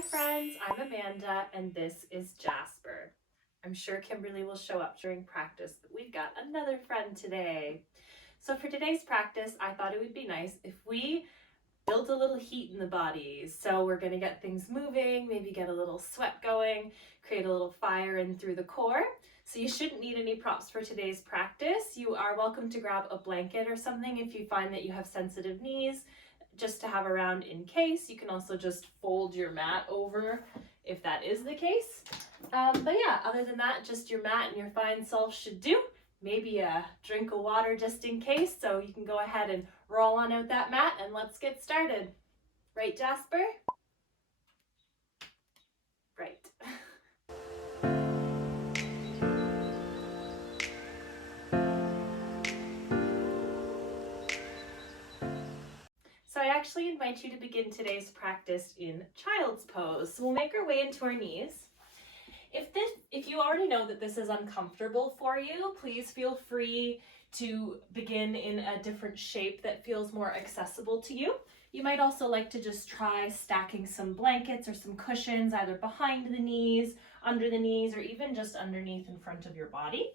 Hi friends, I'm Amanda and this is Jasper. I'm sure Kimberly will show up during practice, but we've got another friend today. So for today's practice, I thought it would be nice if we built a little heat in the body. So we're going to get things moving, maybe get a little sweat going, create a little fire in through the core. So you shouldn't need any props for today's practice. You are welcome to grab a blanket or something if you find that you have sensitive knees, just to have around in case. You can also just fold your mat over if that is the case. But yeah, other than that, just your mat and your fine self should do. Maybe a drink of water just in case, so you can go ahead and roll on out that mat and let's get started. Right, Jasper? Right. So I actually invite you to begin today's practice in child's pose. So we'll make our way into our knees. If you already know that this is uncomfortable for you, please feel free to begin in a different shape that feels more accessible to you. You might also like to just try stacking some blankets or some cushions either behind the knees, under the knees, or even just underneath in front of your body.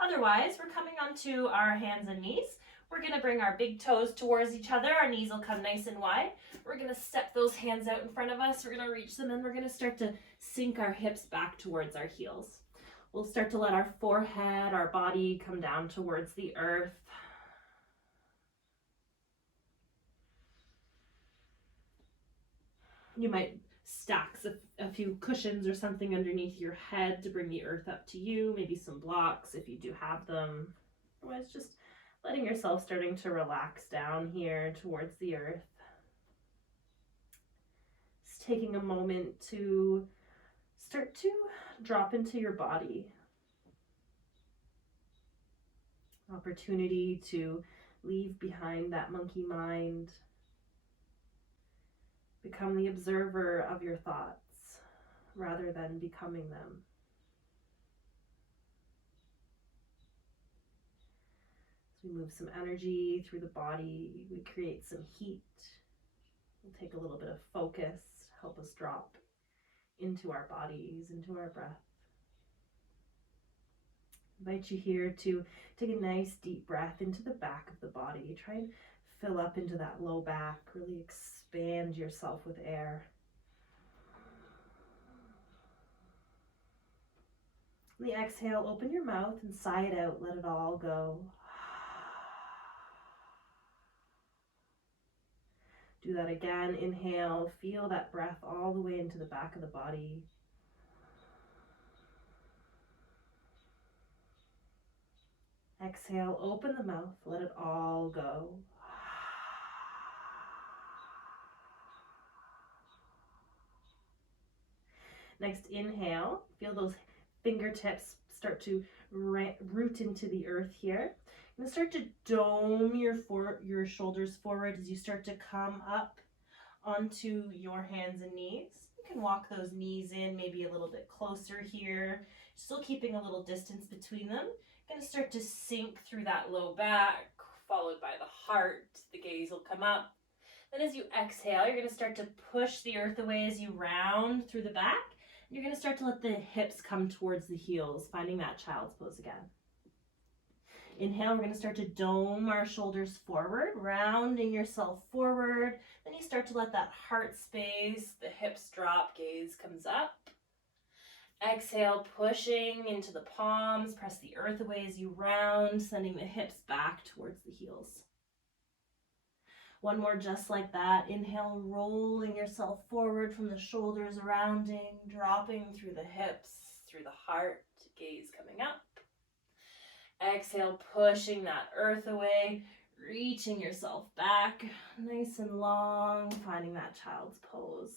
Otherwise, we're coming onto our hands and knees. We're going to bring our big toes towards each other. Our knees will come nice and wide. We're going to step those hands out in front of us. We're going to reach them and we're going to start to sink our hips back towards our heels. We'll start to let our forehead, our body come down towards the earth. You might stack a few cushions or something underneath your head to bring the earth up to you, maybe some blocks if you do have them. Otherwise, just letting yourself starting to relax down here towards the earth. Just taking a moment to start to drop into your body. Opportunity to leave behind that monkey mind. Become the observer of your thoughts rather than becoming them. As we move some energy through the body, we create some heat. We'll take a little bit of focus, help us drop into our bodies, into our breath. I invite you here to take a nice deep breath into the back of the body. Try and fill up into that low back, really expand yourself with air. On the exhale, open your mouth and sigh it out, let it all go. Do that again, inhale, feel that breath all the way into the back of the body. Exhale, open the mouth, let it all go. Next, inhale, feel those fingertips start to root into the earth here. You're going to start to dome your shoulders forward as you start to come up onto your hands and knees. You can walk those knees in maybe a little bit closer here, still keeping a little distance between them. You're going to start to sink through that low back, followed by the heart. The gaze will come up. Then as you exhale, you're going to start to push the earth away as you round through the back. You're going to start to let the hips come towards the heels, finding that child's pose again. Inhale, we're going to start to dome our shoulders forward, rounding yourself forward. Then you start to let that heart space, the hips drop, gaze comes up. Exhale, pushing into the palms, press the earth away as you round, sending the hips back towards the heels. One more just like that. Inhale, rolling yourself forward from the shoulders, rounding, dropping through the hips, through the heart, gaze coming up. Exhale, pushing that earth away, reaching yourself back, nice and long, finding that child's pose.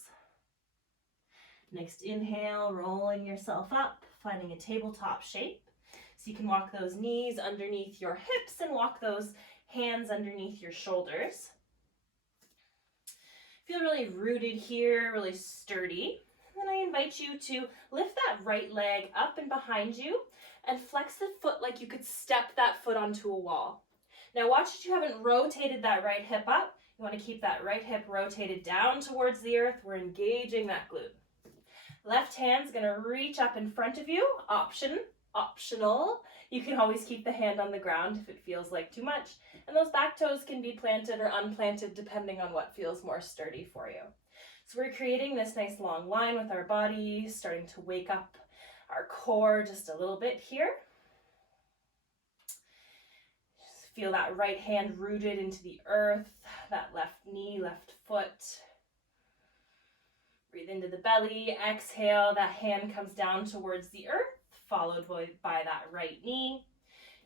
Next inhale, rolling yourself up, finding a tabletop shape. So you can walk those knees underneath your hips and walk those hands underneath your shoulders. Feel really rooted here, really sturdy. And then I invite you to lift that right leg up and behind you and flex the foot like you could step that foot onto a wall. Now watch that you haven't rotated that right hip up. You want to keep that right hip rotated down towards the earth. We're engaging that glute. Left hand's gonna reach up in front of you. Optional. You can always keep the hand on the ground if it feels like too much. And those back toes can be planted or unplanted depending on what feels more sturdy for you. So we're creating this nice long line with our body, starting to wake up our core just a little bit here. Just feel that right hand rooted into the earth, that left knee, left foot. Breathe into the belly, exhale, that hand comes down towards the earth, followed by that right knee.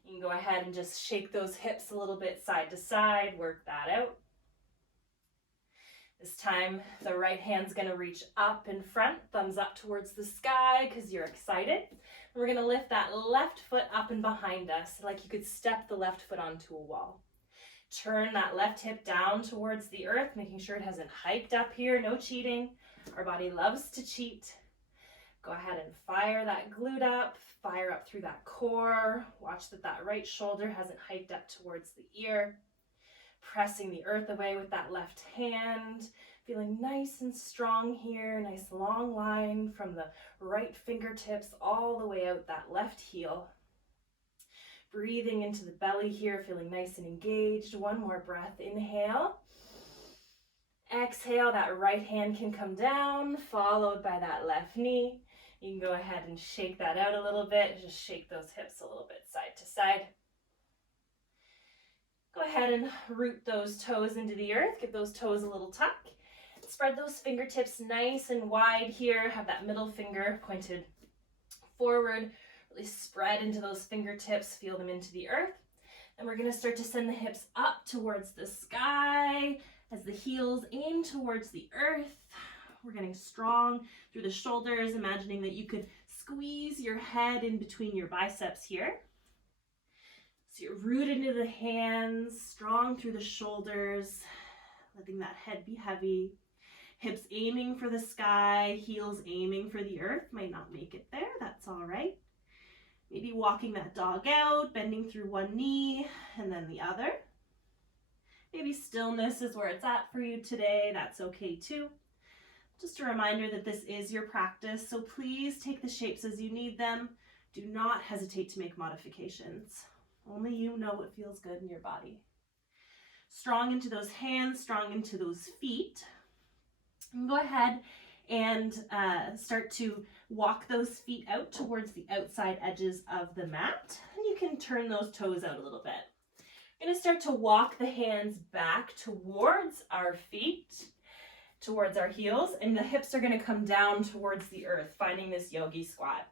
You can go ahead and just shake those hips a little bit side to side, work that out. This time, the right hand's gonna reach up in front, thumbs up towards the sky because you're excited. We're gonna lift that left foot up and behind us, like you could step the left foot onto a wall. Turn that left hip down towards the earth, making sure it hasn't hiked up here, no cheating. Our body loves to cheat. Go ahead and fire that glute up, fire up through that core. Watch that that right shoulder hasn't hiked up towards the ear. Pressing the earth away with that left hand. Feeling nice and strong here. Nice long line from the right fingertips all the way out that left heel. Breathing into the belly here, feeling nice and engaged. One more breath, inhale. Exhale, that right hand can come down, followed by that left knee. You can go ahead and shake that out a little bit. Just shake those hips a little bit side to side. Go ahead and root those toes into the earth. Give those toes a little tuck. Spread those fingertips nice and wide here. Have that middle finger pointed forward. Really spread into those fingertips. Feel them into the earth. And we're going to start to send the hips up towards the sky as the heels aim towards the earth. We're getting strong through the shoulders, imagining that you could squeeze your head in between your biceps here. So you're rooted into the hands, strong through the shoulders, letting that head be heavy. Hips aiming for the sky, heels aiming for the earth. Might not make it there, that's all right. Maybe walking that dog out, bending through one knee and then the other. Maybe stillness is where it's at for you today, that's okay too. Just a reminder that this is your practice, so please take the shapes as you need them. Do not hesitate to make modifications. Only you know what feels good in your body. Strong into those hands, strong into those feet. And go ahead and start to walk those feet out towards the outside edges of the mat. And you can turn those toes out a little bit. We're going to start to walk the hands back towards our feet, towards our heels, and the hips are going to come down towards the earth, finding this Yogi Squat.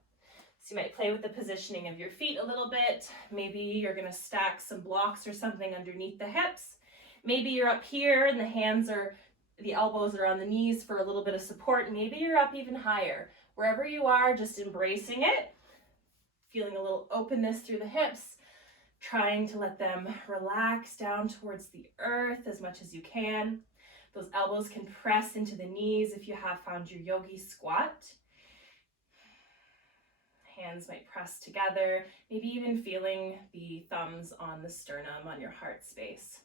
So you might play with the positioning of your feet a little bit. Maybe you're going to stack some blocks or something underneath the hips. Maybe you're up here and the elbows are on the knees for a little bit of support. Maybe you're up even higher. Wherever you are, just embracing it, feeling a little openness through the hips, trying to let them relax down towards the earth as much as you can. Those elbows can press into the knees if you have found your Yogi Squat. Hands might press together, maybe even feeling the thumbs on the sternum on your heart space.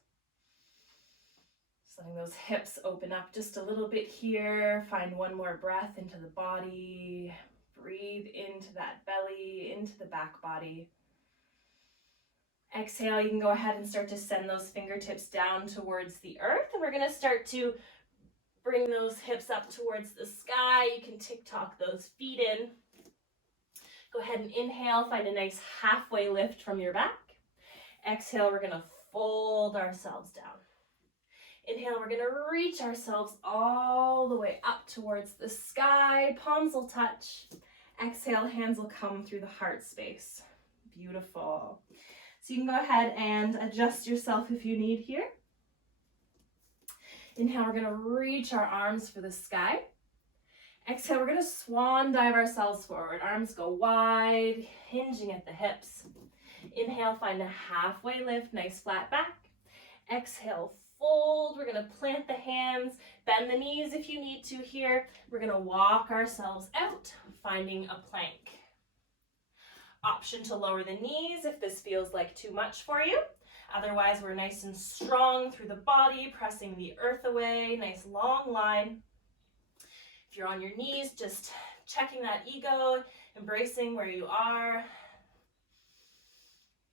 Just letting those hips open up just a little bit here. Find one more breath into the body. Breathe into that belly, into the back body. Exhale, you can go ahead and start to send those fingertips down towards the earth. And we're going to start to bring those hips up towards the sky. You can tick-tock those feet in. Go ahead and inhale, find a nice halfway lift from your back. Exhale, we're going to fold ourselves down. Inhale, we're going to reach ourselves all the way up towards the sky. Palms will touch. Exhale, hands will come through the heart space. Beautiful. So you can go ahead and adjust yourself if you need here. Inhale, we're going to reach our arms for the sky. Exhale, we're going to swan dive ourselves forward. Arms go wide, hinging at the hips. Inhale, find a halfway lift, nice flat back. Exhale, fold. We're going to plant the hands, bend the knees if you need to here. We're going to walk ourselves out, finding a plank. Option to lower the knees if this feels like too much for you. Otherwise, we're nice and strong through the body, pressing the earth away. Nice long line. If you're on your knees, just checking that ego, embracing where you are.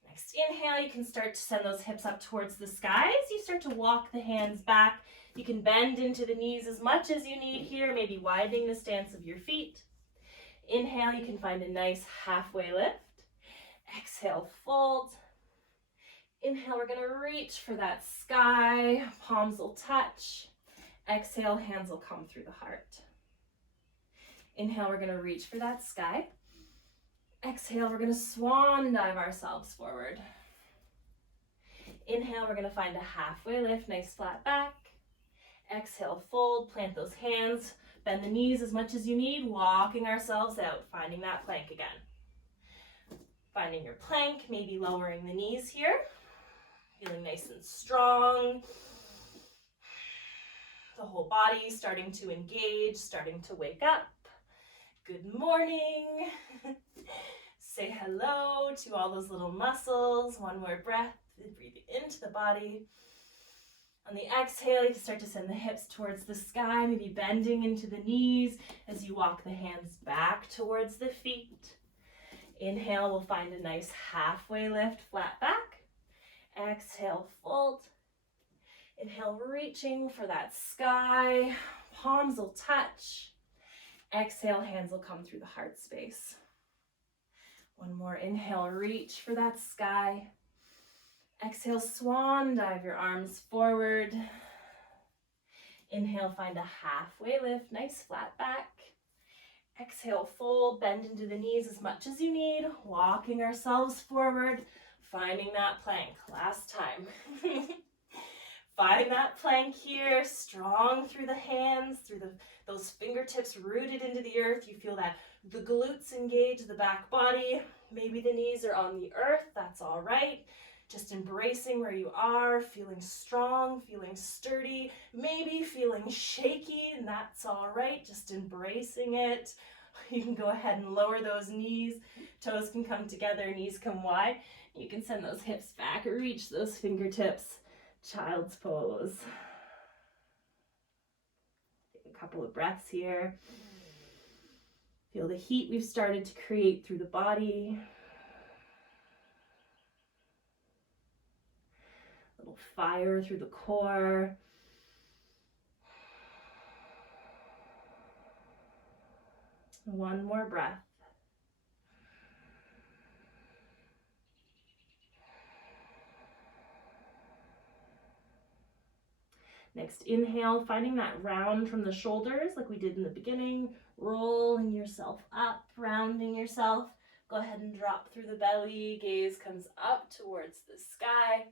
Next inhale, you can start to send those hips up towards the sky as you start to walk the hands back. You can bend into the knees as much as you need here, maybe widening the stance of your feet. Inhale, you can find a nice halfway lift. Exhale, fold. Inhale, we're gonna reach for that sky. Palms will touch. Exhale, hands will come through the heart. Inhale, we're gonna reach for that sky. Exhale, we're gonna swan dive ourselves forward. Inhale, we're gonna find a halfway lift, nice flat back. Exhale, fold, plant those hands, bend the knees as much as you need, walking ourselves out, finding that plank again. Finding your plank, maybe lowering the knees here. Feeling nice and strong. The whole body starting to engage, starting to wake up. Good morning. Say hello to all those little muscles. One more breath, breathe into the body. On the exhale, you can start to send the hips towards the sky, maybe bending into the knees as you walk the hands back towards the feet. Inhale, we'll find a nice halfway lift, flat back. Exhale, fold. Inhale, reaching for that sky. Palms will touch. Exhale, hands will come through the heart space. One more inhale, reach for that sky. Exhale, swan dive your arms forward. Inhale, find a halfway lift, nice flat back. Exhale, fold, bend into the knees as much as you need, walking ourselves forward, finding that plank. Last time. Finding that plank here, strong through the hands, through those fingertips rooted into the earth. You feel that the glutes engage the back body. Maybe the knees are on the earth, that's all right. Just embracing where you are, feeling strong, feeling sturdy, maybe feeling shaky, and that's all right. Just embracing it. You can go ahead and lower those knees. Toes can come together, knees come wide. You can send those hips back, reach those fingertips. Child's pose. Take a couple of breaths here. Feel the heat we've started to create through the body. Little fire through the core. One more breath. Next inhale, finding that round from the shoulders like we did in the beginning, rolling yourself up, rounding yourself. Go ahead and drop through the belly, gaze comes up towards the sky.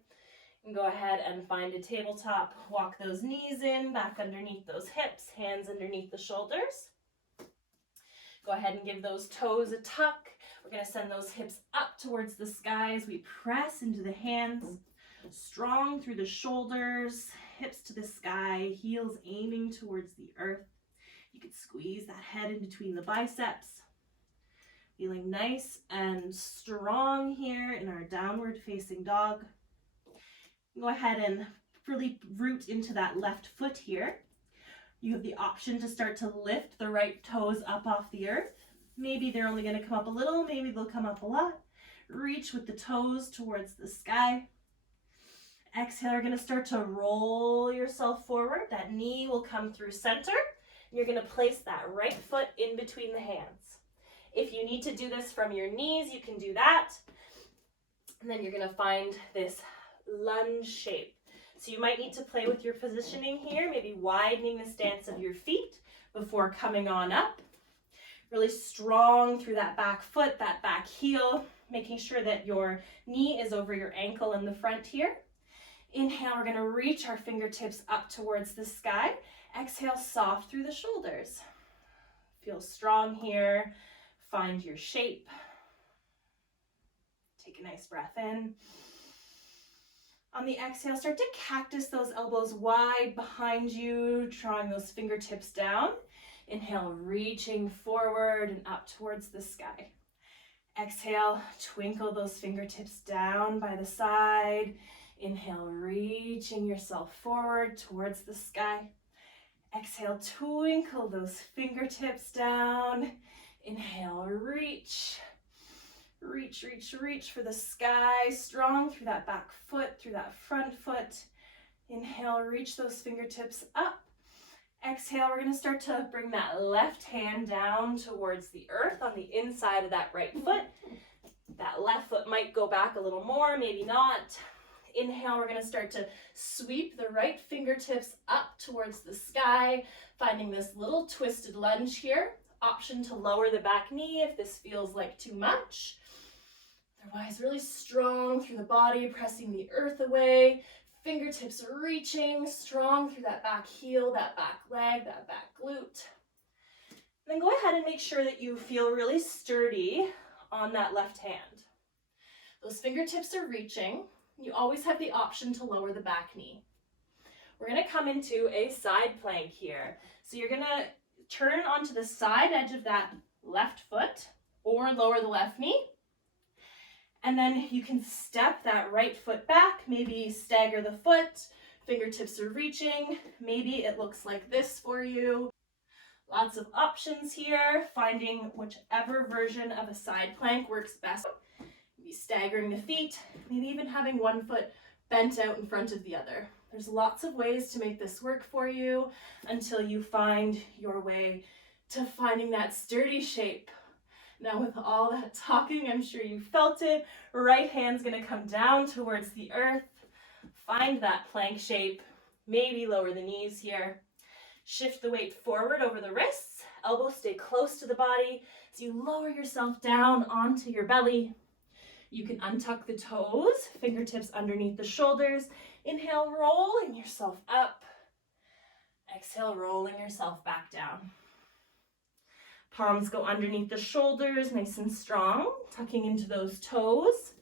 And go ahead and find a tabletop, walk those knees in, back underneath those hips, hands underneath the shoulders. Go ahead and give those toes a tuck. We're gonna send those hips up towards the sky as we press into the hands, strong through the shoulders, hips to the sky, heels aiming towards the earth. You could squeeze that head in between the biceps. Feeling nice and strong here in our downward facing dog. Go ahead and really root into that left foot here. You have the option to start to lift the right toes up off the earth. Maybe they're only going to come up a little, maybe they'll come up a lot. Reach with the toes towards the sky. Exhale, you're going to start to roll yourself forward. That knee will come through center. You're going to place that right foot in between the hands. If you need to do this from your knees, you can do that. And then you're going to find this lunge shape. So you might need to play with your positioning here, maybe widening the stance of your feet before coming on up. Really strong through that back foot, that back heel, making sure that your knee is over your ankle in the front here. Inhale, we're going to reach our fingertips up towards the sky. Exhale, soft through the shoulders. Feel strong here. Find your shape. Take a nice breath in. On the exhale, start to cactus those elbows wide behind you, drawing those fingertips down. Inhale, reaching forward and up towards the sky. Exhale, twinkle those fingertips down by the side. Inhale, reaching yourself forward towards the sky. Exhale, twinkle those fingertips down. Inhale, reach. Reach, reach, reach for the sky. Strong through that back foot, through that front foot. Inhale, reach those fingertips up. Exhale, we're going to start to bring that left hand down towards the earth on the inside of that right foot. That left foot might go back a little more, maybe not. Inhale, we're going to start to sweep the right fingertips up towards the sky, finding this little twisted lunge here. Option to lower the back knee if this feels like too much. Otherwise, really strong through the body, pressing the earth away. Fingertips reaching, strong through that back heel, that back leg, that back glute. Then go ahead and make sure that you feel really sturdy on that left hand. Those fingertips are reaching. You always have the option to lower the back knee. We're going to come into a side plank here. So you're going to turn onto the side edge of that left foot or lower the left knee. And then you can step that right foot back, maybe stagger the foot, fingertips are reaching, maybe it looks like this for you. Lots of options here, finding whichever version of a side plank works best. Maybe staggering the feet, maybe even having one foot bent out in front of the other. There's lots of ways to make this work for you until you find your way to finding that sturdy shape. Now with all that talking, I'm sure you felt it. Right hand's gonna come down towards the earth. Find that plank shape. Maybe lower the knees here. Shift the weight forward over the wrists. Elbows stay close to the body as you lower yourself down onto your belly. You can untuck the toes, fingertips underneath the shoulders. Inhale, rolling yourself up. Exhale, rolling yourself back down. Palms go underneath the shoulders, nice and strong, tucking into those toes.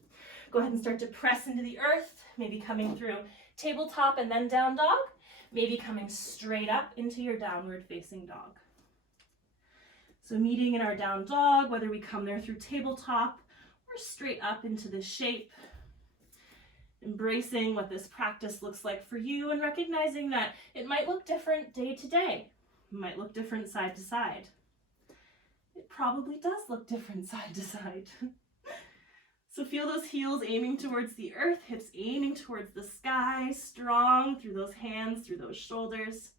Go ahead and start to press into the earth, maybe coming through tabletop and then down dog, maybe coming straight up into your downward facing dog. So meeting in our down dog, whether we come there through tabletop or straight up into this shape, embracing what this practice looks like for you and recognizing that it might look different day to day, it might look different side to side. It probably does look different side to side. So feel those heels aiming towards the earth, hips aiming towards the sky, strong through those hands, through those shoulders.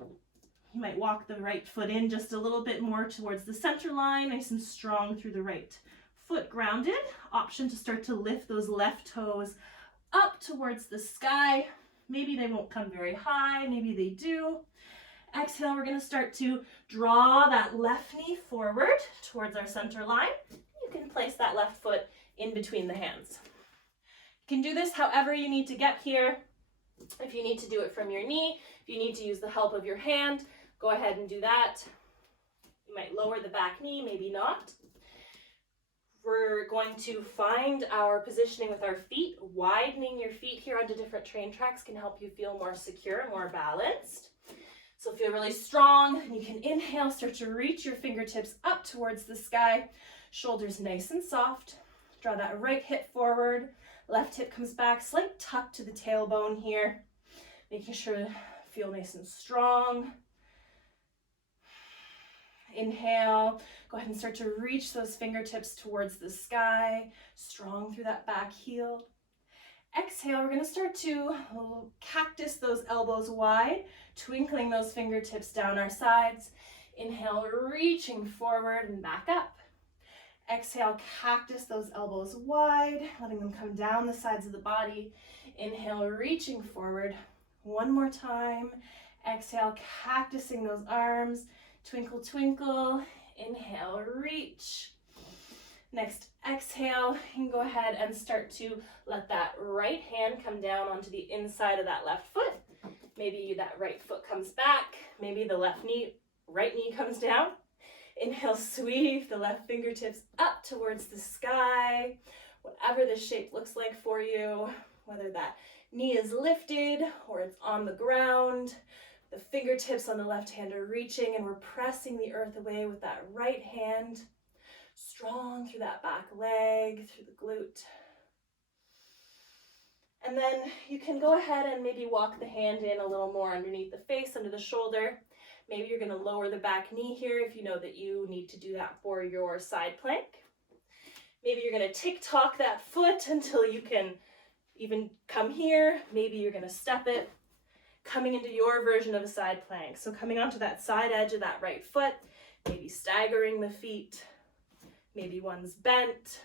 You might walk the right foot in just a little bit more towards the center line, nice and strong through the right foot grounded. Option to start to lift those left toes up towards the sky. Maybe they won't come very high, maybe they do. Exhale, we're going to start to draw that left knee forward towards our center line. You can place that left foot in between the hands. You can do this however you need to get here. If you need to do it from your knee, if you need to use the help of your hand, go ahead and do that. You might lower the back knee, maybe not. We're going to find our positioning with our feet. Widening your feet here onto different train tracks can help you feel more secure, more balanced. So feel really strong, and you can inhale, start to reach your fingertips up towards the sky, shoulders nice and soft. Draw that right hip forward, left hip comes back, slight tuck to the tailbone here, making sure to feel nice and strong. Inhale, go ahead and start to reach those fingertips towards the sky, strong through that back heel. Exhale, we're going to start to cactus those elbows wide, twinkling those fingertips down our sides. Inhale, reaching forward and back up. Exhale, cactus those elbows wide, letting them come down the sides of the body. Inhale, reaching forward. One more time. Exhale, cactusing those arms. Twinkle, twinkle. Inhale, reach. Next, exhale, you can go ahead and start to let that right hand come down onto the inside of that left foot. Maybe that right foot comes back. Maybe the right knee comes down. Inhale, sweep the left fingertips up towards the sky. Whatever this shape looks like for you, whether that knee is lifted or it's on the ground, the fingertips on the left hand are reaching and we're pressing the earth away with that right hand. Strong through that back leg, through the glute. And then you can go ahead and maybe walk the hand in a little more underneath the face, under the shoulder. Maybe you're going to lower the back knee here if you know that you need to do that for your side plank. Maybe you're going to tick-tock that foot until you can even come here. Maybe you're going to step it, coming into your version of a side plank. So coming onto that side edge of that right foot, maybe staggering the feet. Maybe one's bent.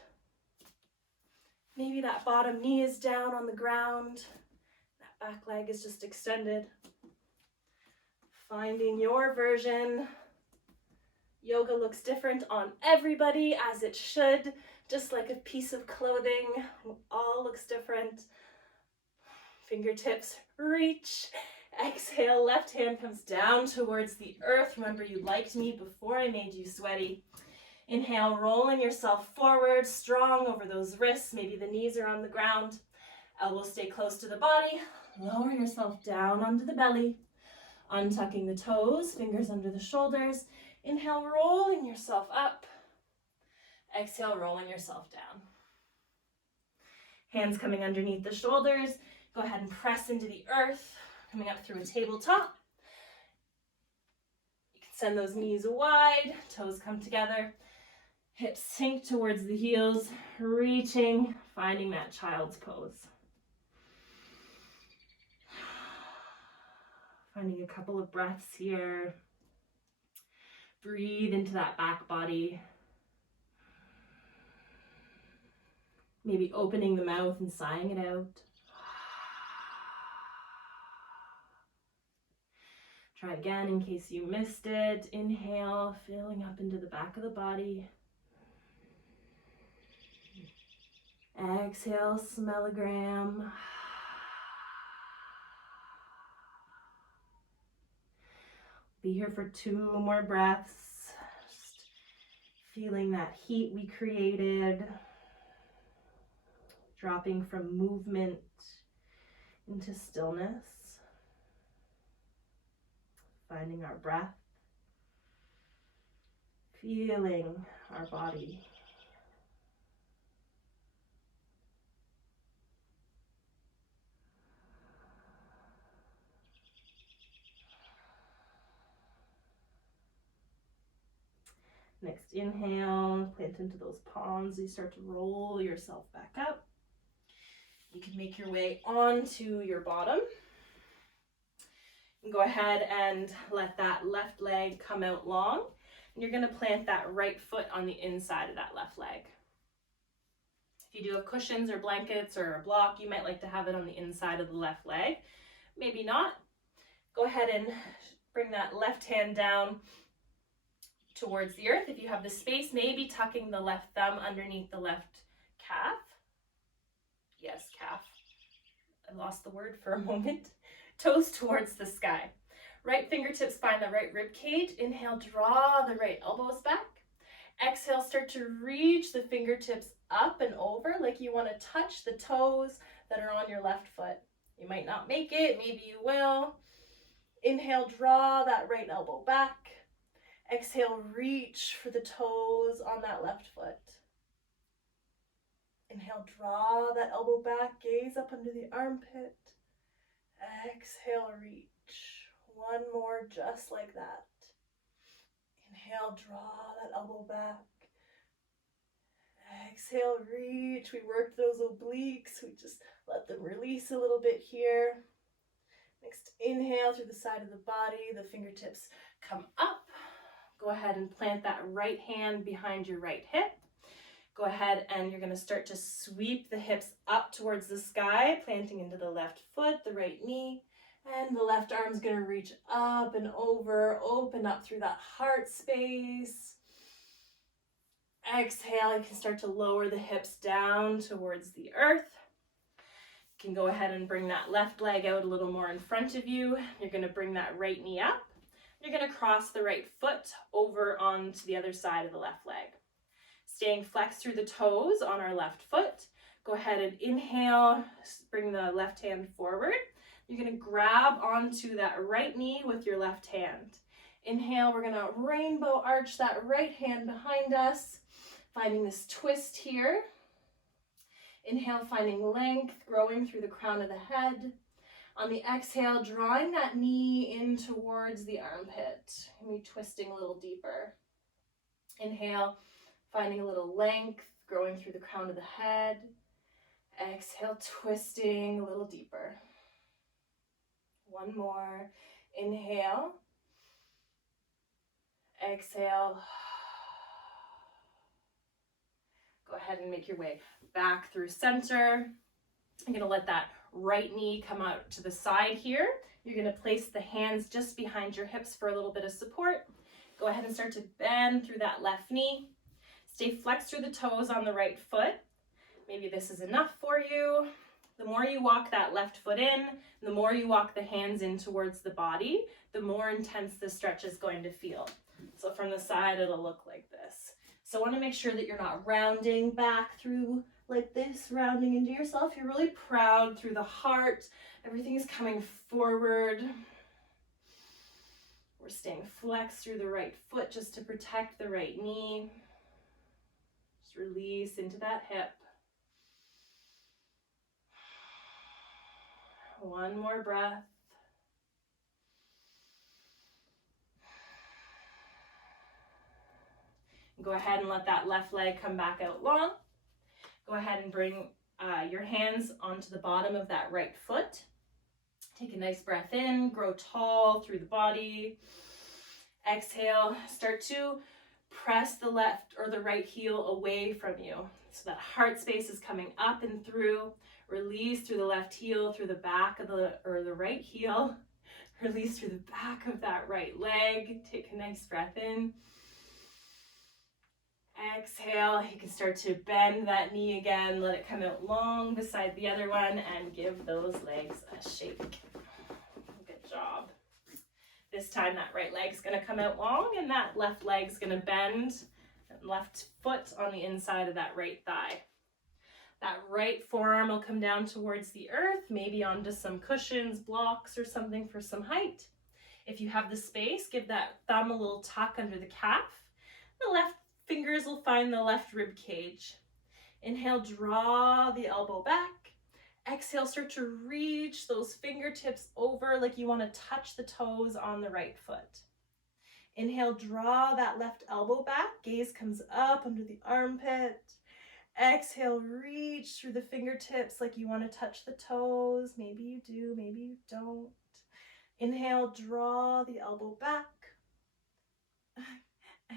Maybe that bottom knee is down on the ground. That back leg is just extended. Finding your version. Yoga looks different on everybody, as it should. Just like a piece of clothing, all looks different. Fingertips reach. Exhale, left hand comes down towards the earth. Remember, you liked me before I made you sweaty. Inhale, rolling yourself forward, strong over those wrists. Maybe the knees are on the ground. Elbows stay close to the body. Lower yourself down onto the belly. Untucking the toes, fingers under the shoulders. Inhale, rolling yourself up. Exhale, rolling yourself down. Hands coming underneath the shoulders. Go ahead and press into the earth, coming up through a tabletop. You can send those knees wide, toes come together. Hips sink towards the heels, reaching, finding that child's pose. Finding a couple of breaths here. Breathe into that back body. Maybe opening the mouth and sighing it out. Try again in case you missed it. Inhale, filling up into the back of the body. Exhale, smellogram. Be here for 2 more breaths. Just feeling that heat we created. Dropping from movement into stillness. Finding our breath. Feeling our body. Next inhale, plant into those palms. You start to roll yourself back up. You can make your way onto your bottom. And go ahead and let that left leg come out long. And you're going to plant that right foot on the inside of that left leg. If you do have cushions or blankets or a block, you might like to have it on the inside of the left leg. Maybe not. Go ahead and bring that left hand down towards the earth. If you have the space, maybe tucking the left thumb underneath the left calf. Yes, calf. I lost the word for a moment. Toes towards the sky. Right fingertips find the right rib cage. Inhale, draw the right elbows back. Exhale, start to reach the fingertips up and over like you want to touch the toes that are on your left foot. You might not make it, maybe you will. Inhale, draw that right elbow back. Exhale, reach for the toes on that left foot. Inhale, draw that elbow back, gaze up under the armpit. Exhale, reach. One more, just like that. Inhale, draw that elbow back. Exhale, reach. We worked those obliques. We just let them release a little bit here. Next, inhale through the side of the body. The fingertips come up. Go ahead and plant that right hand behind your right hip. Go ahead and you're going to start to sweep the hips up towards the sky, planting into the left foot, the right knee, and the left arm's going to reach up and over, open up through that heart space. Exhale, you can start to lower the hips down towards the earth. You can go ahead and bring that left leg out a little more in front of you. You're going to bring that right knee up. You're going to cross the right foot over onto the other side of the left leg. Staying flexed through the toes on our left foot. Go ahead and inhale, bring the left hand forward. You're going to grab onto that right knee with your left hand. Inhale, we're going to rainbow arch that right hand behind us, finding this twist here. Inhale, finding length, growing through the crown of the head. On the exhale, drawing that knee in towards the armpit. Maybe twisting a little deeper. Inhale, finding a little length, growing through the crown of the head. Exhale, twisting a little deeper. One more. Inhale. Exhale. Go ahead and make your way back through center. I'm going to let that right knee come out to the side here. You're going to place the hands just behind your hips for a little bit of support. Go ahead and start to bend through that left knee. Stay flexed through the toes on the right foot. Maybe this is enough for you. The more you walk that left foot in, the more you walk the hands in towards the body, the more intense this stretch is going to feel. So from the side, it'll look like this. So I want to make sure that you're not rounding back through like this, rounding into yourself. You're really proud through the heart. Everything is coming forward. We're staying flexed through the right foot just to protect the right knee. Just release into that hip. One more breath. Go ahead and let that left leg come back out long. Go ahead and bring your hands onto the bottom of that right foot. Take a nice breath in, grow tall through the body. Exhale, start to press the left or the right heel away from you. So that heart space is coming up and through. Release through the left heel, through the back of the right heel. Release through the back of that right leg. Take a nice breath in. Exhale, you can start to bend that knee again. Let it come out long beside the other one and give those legs a shake. Good job. This time that right leg's going to come out long and that left leg's going to bend. And left foot on the inside of that right thigh. That right forearm will come down towards the earth, maybe onto some cushions, blocks, or something for some height. If you have the space, give that thumb a little tuck under the calf. The left fingers will find the left rib cage. Inhale, draw the elbow back. Exhale, start to reach those fingertips over like you want to touch the toes on the right foot. Inhale, draw that left elbow back. Gaze comes up under the armpit. Exhale, reach through the fingertips like you want to touch the toes. Maybe you do, maybe you don't. Inhale, draw the elbow back.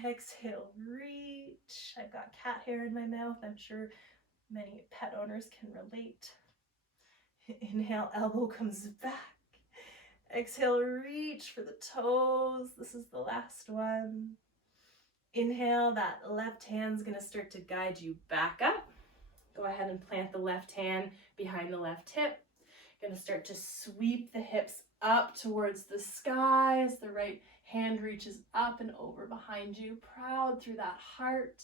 Exhale, reach. I've got cat hair in my mouth. I'm sure many pet owners can relate. Inhale, elbow comes back. Exhale, reach for the toes. This is the last one. Inhale, that left hand's going to start to guide you back up. Go ahead and plant the left hand behind the left hip. You're going to start to sweep the hips up towards the sky as the right hand reaches up and over behind you. Proud through that heart.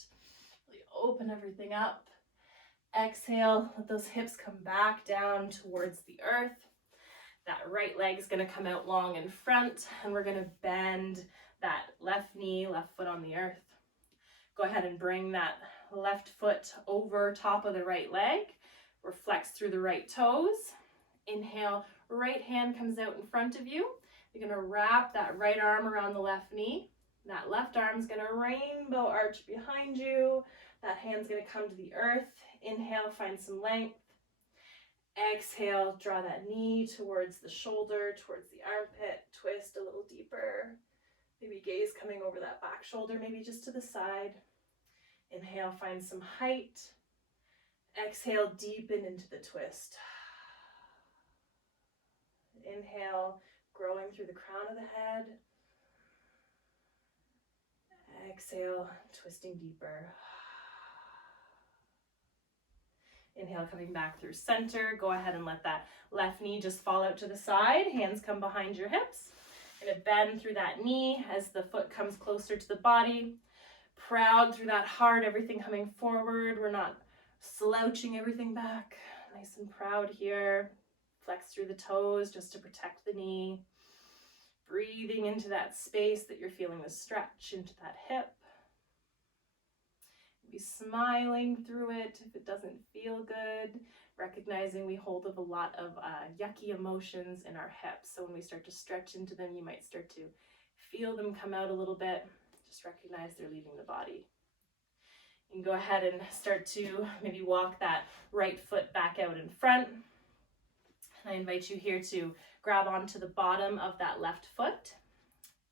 Really open everything up. Exhale, let those hips come back down towards the earth. That right leg is going to come out long in front, and we're going to bend that left knee, left foot on the earth. Go ahead and bring that left foot over top of the right leg. We're flexed through the right toes. Inhale, right hand comes out in front of you. You're going to wrap that right arm around the left knee. That left arm's going to rainbow arch behind you. That hand's going to come to the earth. Inhale, find some length. Exhale, draw that knee towards the shoulder, towards the armpit. Twist a little deeper. Maybe gaze coming over that back shoulder, maybe just to the side. Inhale, find some height. Exhale, deepen into the twist. Inhale, growing through the crown of the head. Exhale, twisting deeper. Inhale, coming back through center. Go ahead and let that left knee just fall out to the side. Hands come behind your hips. Going to bend through that knee as the foot comes closer to the body. Proud through that heart, everything coming forward. We're not slouching everything back. Nice and proud here. Flex through the toes just to protect the knee. Breathing into that space that you're feeling the stretch into that hip. be smiling through it if it doesn't feel good, recognizing we hold a lot of yucky emotions in our hips. So when we start to stretch into them, you might start to feel them come out a little bit. Just recognize they're leaving the body. You can go ahead and start to maybe walk that right foot back out in front. And I invite you here to grab onto the bottom of that left foot.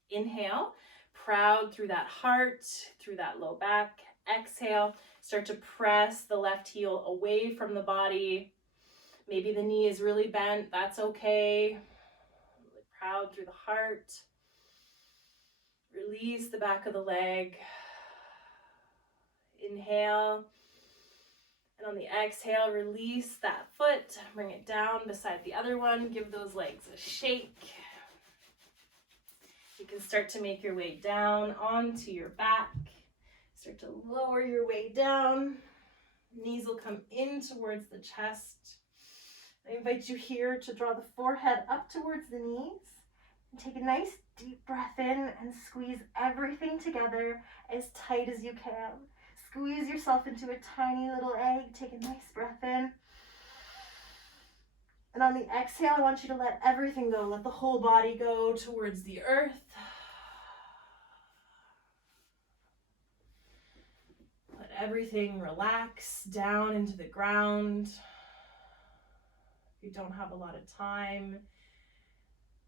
Inhale, proud through that heart, through that low back. Exhale, start to press the left heel away from the body. Maybe the knee is really bent, that's okay. Really proud through the heart. Release the back of the leg. Inhale. And on the exhale, release that foot. Bring it down beside the other one. Give those legs a shake. You can start to make your way down onto your back. Start to lower your way down. Knees will come in towards the chest. I invite you here to draw the forehead up towards the knees. And take a nice deep breath in and squeeze everything together as tight as you can. Squeeze yourself into a tiny little egg. Take a nice breath in. And on the exhale, I want you to let everything go. Let the whole body go towards the earth. Let everything relax down into the ground. If you don't have a lot of time,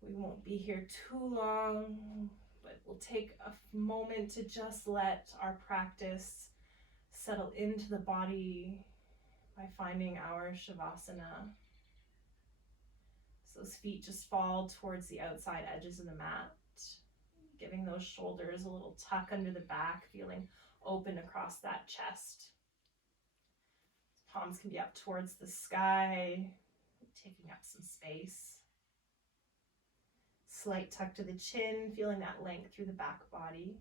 we won't be here too long, but we'll take a moment to just let our practice settle into the body by finding our Shavasana. So those feet just fall towards the outside edges of the mat, giving those shoulders a little tuck under the back, feeling open across that chest. Palms can be up towards the sky, taking up some space. Slight tuck to the chin, feeling that length through the back body.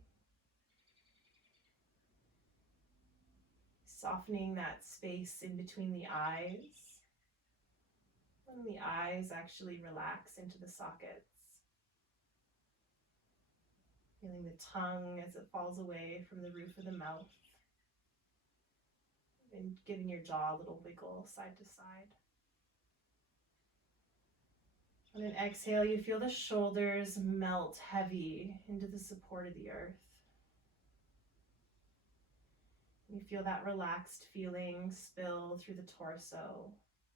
Softening that space in between the eyes. And the eyes actually relax into the sockets. Feeling the tongue as it falls away from the roof of the mouth. And giving your jaw a little wiggle side to side. On an exhale, you feel the shoulders melt heavy into the support of the earth. You feel that relaxed feeling spill through the torso,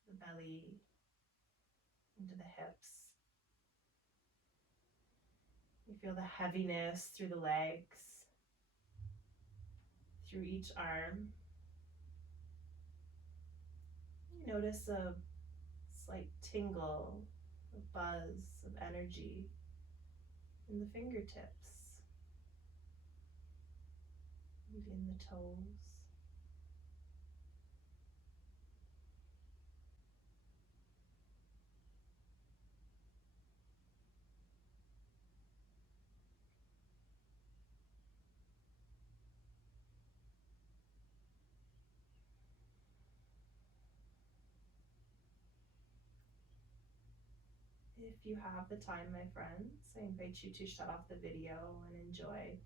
the belly, into the hips. You feel the heaviness through the legs, through each arm. You notice a slight tingle, a buzz of energy in the fingertips and in the toes. If you have the time, my friends, I invite you to shut off the video and enjoy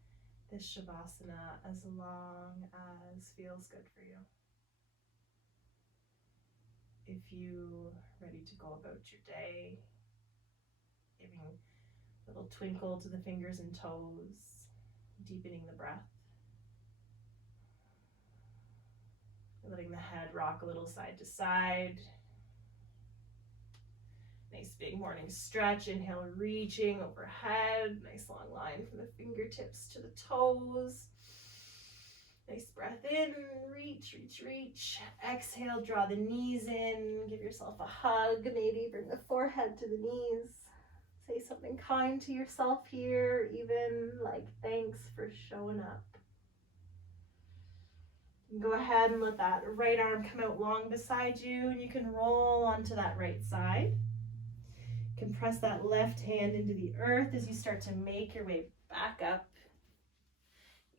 this Shavasana as long as feels good for you. If you're ready to go about your day, giving a little twinkle to the fingers and toes, deepening the breath, letting the head rock a little side to side. Nice big morning stretch. Inhale, reaching overhead. Nice long line from the fingertips to the toes. Nice breath in, reach, reach, reach. Exhale, draw the knees in. Give yourself a hug. Maybe bring the forehead to the knees. Say something kind to yourself here, even like thanks for showing up. Go ahead and let that right arm come out long beside you, and you can roll onto that right side. You can press that left hand into the earth as you start to make your way back up.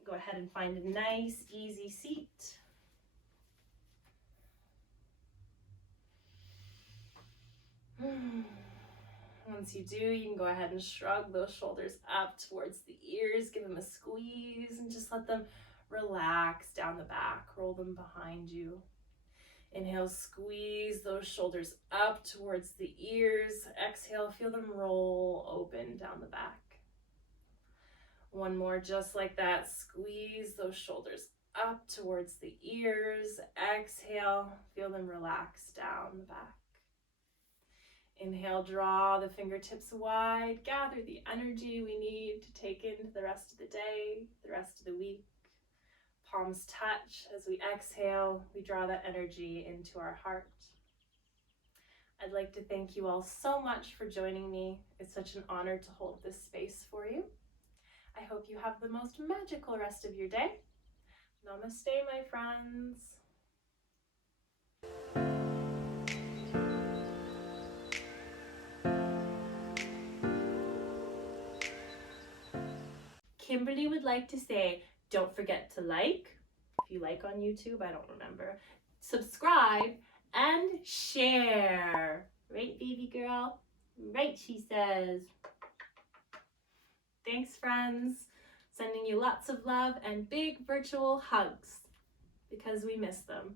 Go ahead and find a nice, easy seat. Once you do, you can go ahead and shrug those shoulders up towards the ears, give them a squeeze, and just let them Relax down the back, roll them behind you. Inhale, squeeze those shoulders up towards the ears. Exhale, feel them roll open down the back. One more just like that. Squeeze those shoulders up towards the ears. Exhale, feel them relax down the back. Inhale, draw the fingertips wide. Gather the energy we need to take into the rest of the day, the rest of the week. Palms touch. As we exhale, we draw that energy into our heart. I'd like to thank you all so much for joining me. It's such an honor to hold this space for you. I hope you have the most magical rest of your day. Namaste, my friends. Kimberly would like to say, don't forget to like, if you like on YouTube, I don't remember, subscribe, and share. Right, baby girl? Right, she says. Thanks, friends. Sending you lots of love and big virtual hugs because we miss them.